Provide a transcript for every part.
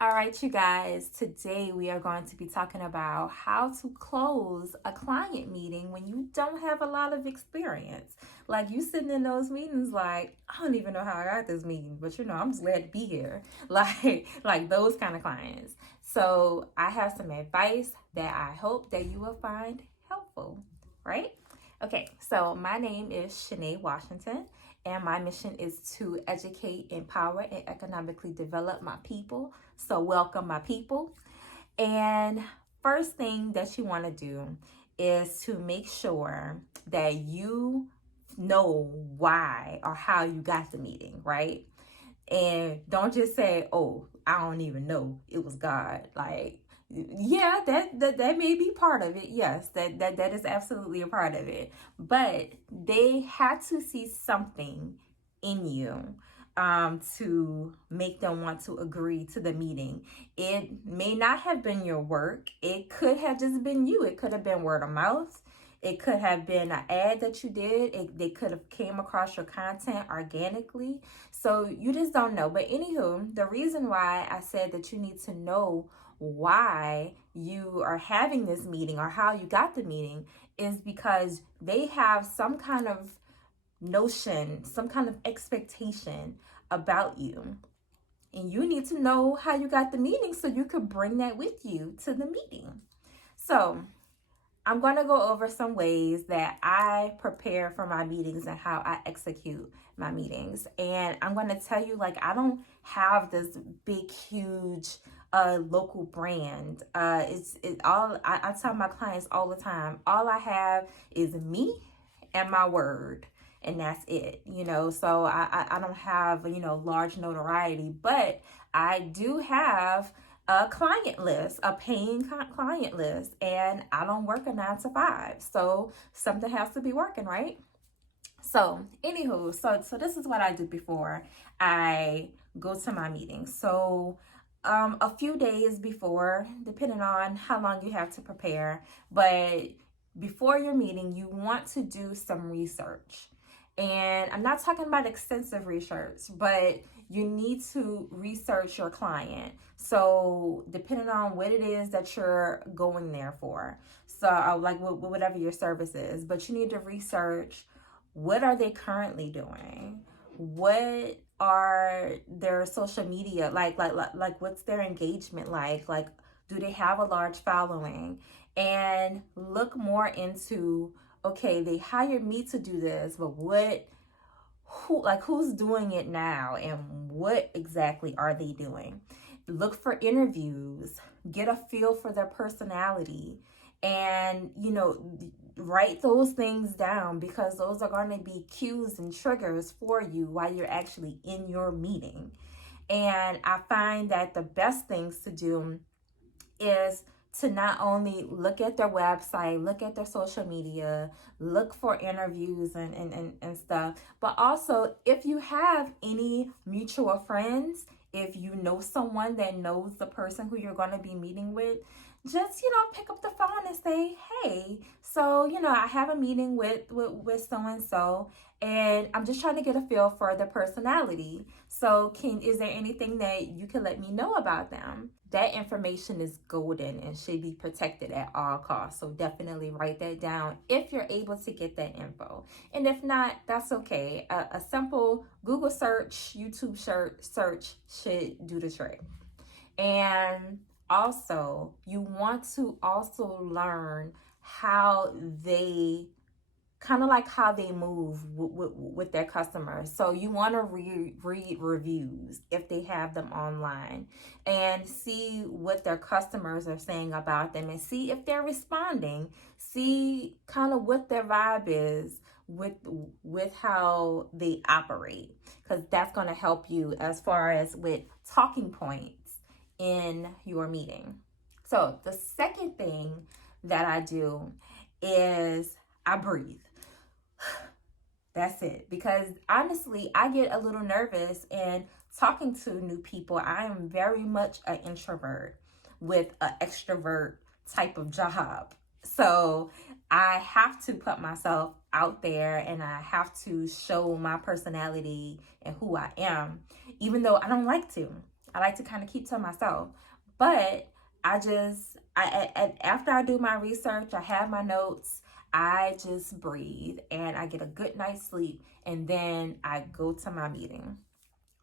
All right, you guys, today we are going to be talking about how to close a client meeting when you don't have a lot of experience. Like you sitting in those meetings like, I don't even know how I got this meeting, but I'm just glad to be here. Like those kind of clients. So, I have some advice that I hope that you will find helpful, right? Okay, so my name is Shanae Washington, and my mission is to educate, empower, and economically develop my people. So, welcome, my people. And first thing that you want to do is to make sure that you know why or how you got the meeting, right? And don't just say, "Oh, I don't even know. It was God." Like, yeah, that may be part of it. Yes, that is absolutely a part of it. But they had to see something in you to make them want to agree to the meeting. It may not have been your work. It could have just been you. It could have been word of mouth. It could have been an ad that you did. They could have came across your content organically. So you just don't know. But anywho, the reason why I said that you need to know why you are having this meeting or how you got the meeting is because they have some kind of notion, some kind of expectation about you. And you need to know how you got the meeting so you could bring that with you to the meeting. So, I'm going to go over some ways that I prepare for my meetings and how I execute my meetings. And I'm going to tell you, like, I don't have this big, huge local brand. It's all I tell my clients all the time. All I have is me and my word. And that's it, So I don't have, large notoriety, but I do have a client list, a paying client list, and I don't work a 9 to 5, so something has to be working, right? So, anywho, so this is what I do before I go to my meeting. So, a few days before, depending on how long you have to prepare, but before your meeting, you want to do some research. And I'm not talking about extensive research, but you need to research your client. So, depending on what it is that you're going there for, so like whatever your service is, but you need to research what are they currently doing, what are their social media like what's their engagement like do they have a large following, and look more into, okay, they hired me to do this, but who's doing it now and what exactly are they doing. Look for interviews, get a feel for their personality, and write those things down, because those are going to be cues and triggers for you while you're actually in your meeting. And I find that the best things to do is to not only look at their website, look at their social media, look for interviews and stuff, but also if you have any mutual friends, if you know someone that knows the person who you're going to be meeting with, just pick up the phone and say, hey, so I have a meeting with so and so, and I'm just trying to get a feel for the personality. So is there anything that you can let me know about them? That information is golden and should be protected at all costs. So definitely write that down if you're able to get that info. And if not, that's okay. A simple Google search, YouTube search should do the trick. And also, you want to also learn how they kind of like how they move with their customers. So you want to read reviews if they have them online, and see what their customers are saying about them, and see if they're responding. See kind of what their vibe is with how they operate, because that's going to help you as far as with talking points in your meeting. So the second thing that I do is I breathe. That's it. Because honestly, I get a little nervous in talking to new people. I am very much an introvert with an extrovert type of job. So I have to put myself out there, and I have to show my personality and who I am, even though I don't like to. I like to kind of keep to myself. But after I do my research, I have my notes, I just breathe and I get a good night's sleep, and then I go to my meeting.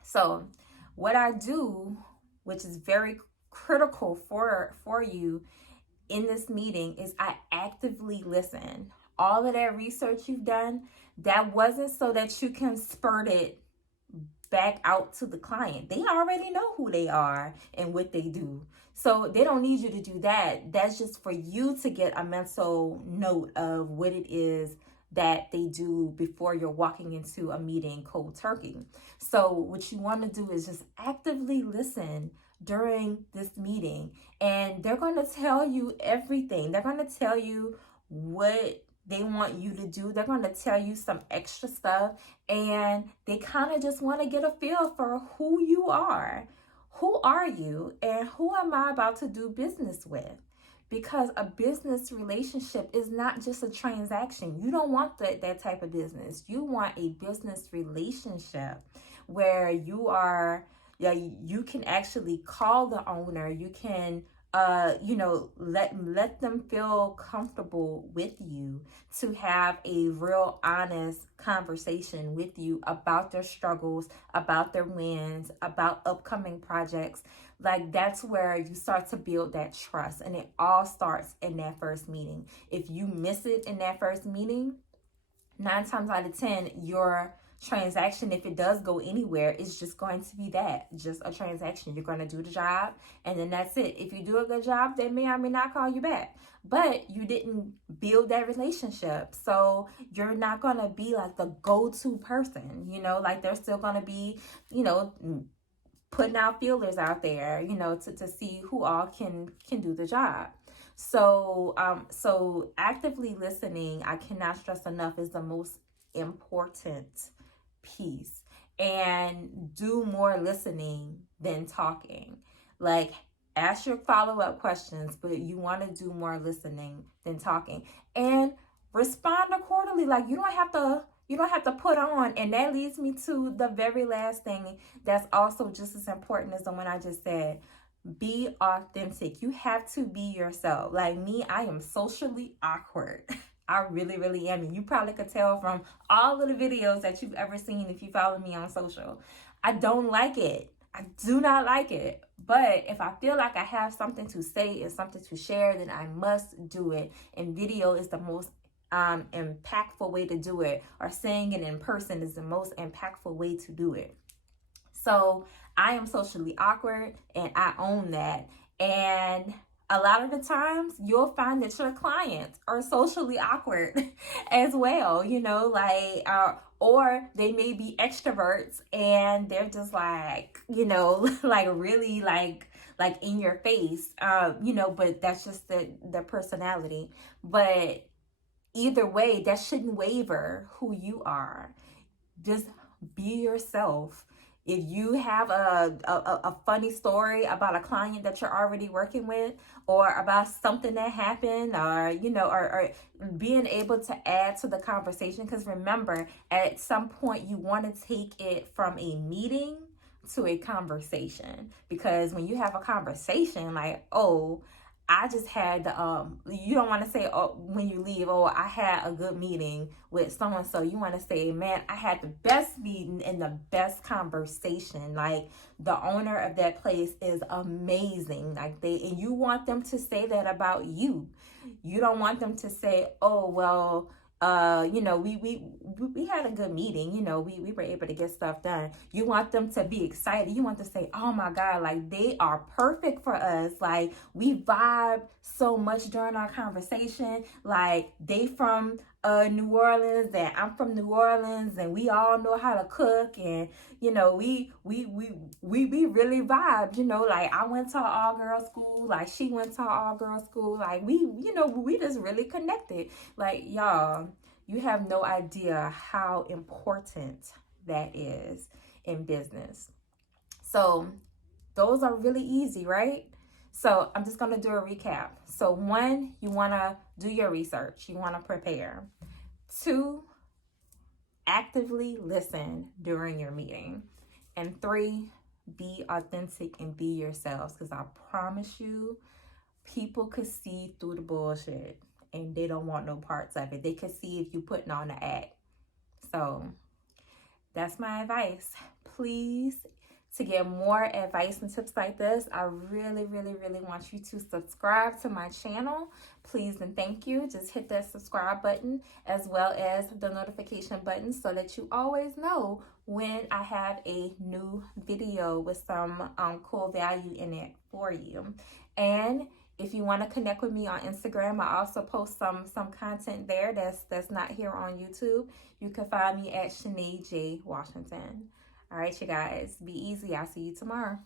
So what I do, which is very critical for you in this meeting, is I actively listen. All of that research you've done, that wasn't so that you can spurt it back out to the client. They already know who they are and what they do. So they don't need you to do that. That's just for you to get a mental note of what it is that they do before you're walking into a meeting cold turkey. So what you want to do is just actively listen during this meeting, and they're going to tell you everything. They're going to tell you what they want you to do. They're going to tell you some extra stuff, and they kind of just want to get a feel for who you are. Who are you, and who am I about to do business with? Because a business relationship is not just a transaction. You don't want that type of business. You want a business relationship where you can actually call the owner. You can let them feel comfortable with you, to have a real honest conversation with you about their struggles, about their wins, about upcoming projects. Like, that's where you start to build that trust, and it all starts in that first meeting. If you miss it in that first meeting, 9 times out of 10, your transaction, if it does go anywhere, is just going to be just a transaction. You're going to do the job, and then that's it. If you do a good job, they may or may not call you back, but you didn't build that relationship. So you're not going to be like the go-to person, like they're still going to be, putting out feelers out there, to see who all can do the job. So actively listening, I cannot stress enough, is the most important piece. And do more listening than talking. Like, ask your follow-up questions, but you want to do more listening than talking. And respond accordingly. Like, you don't have to put on. And that leads me to the very last thing that's also just as important as the one I just said. Be authentic. You have to be yourself. Like me, I am socially awkward. I really, really am. And you probably could tell from all of the videos that you've ever seen if you follow me on social. I don't like it. I do not like it. But if I feel like I have something to say and something to share, then I must do it. And video is the most impactful way to do it, or saying it in person is the most impactful way to do it. So I am socially awkward, and I own that. And a lot of the times you'll find that your clients are socially awkward as well, or they may be extroverts and they're just like, like really like in your face, but that's just their personality. But either way, that shouldn't waver who you are. Just be yourself. If you have a funny story about a client that you're already working with, or about something that happened, or being able to add to the conversation, because remember, at some point you want to take it from a meeting to a conversation. Because when you have a conversation, like, oh, I just had you don't want to say, oh, when you leave, oh, I had a good meeting with someone. So you want to say, man, I had the best meeting and the best conversation. Like, the owner of that place is amazing. And you want them to say that about you. You don't want them to say, oh, well, we had a good meeting, we were able to get stuff done. You want them to be excited. You want to say, oh my God, like, they are perfect for us. Like, we vibe so much during our conversation. Like, they from New Orleans, and I'm from New Orleans, and we all know how to cook, and we really vibe. Like, I went to an all-girls school, like she went to an all-girls school, like we just really connected. Like, y'all, you have no idea how important that is in business. So those are really easy, right? So I'm just going to do a recap. So 1, you want to do your research. You want to prepare. 2, actively listen during your meeting. And 3, be authentic and be yourselves, because I promise you, people could see through the bullshit and they don't want no parts of it. They could see if you putting on the act. So that's my advice. Please, to get more advice and tips like this, I really want you to subscribe to my channel. Please and thank you. Just hit that subscribe button as well as the notification button so that you always know when I have a new video with some cool value in it for you. And if you want to connect with me on Instagram, I also post some content there that's not here on YouTube. You can find me at Shanae J. Washington. All right, you guys, be easy. I'll see you tomorrow.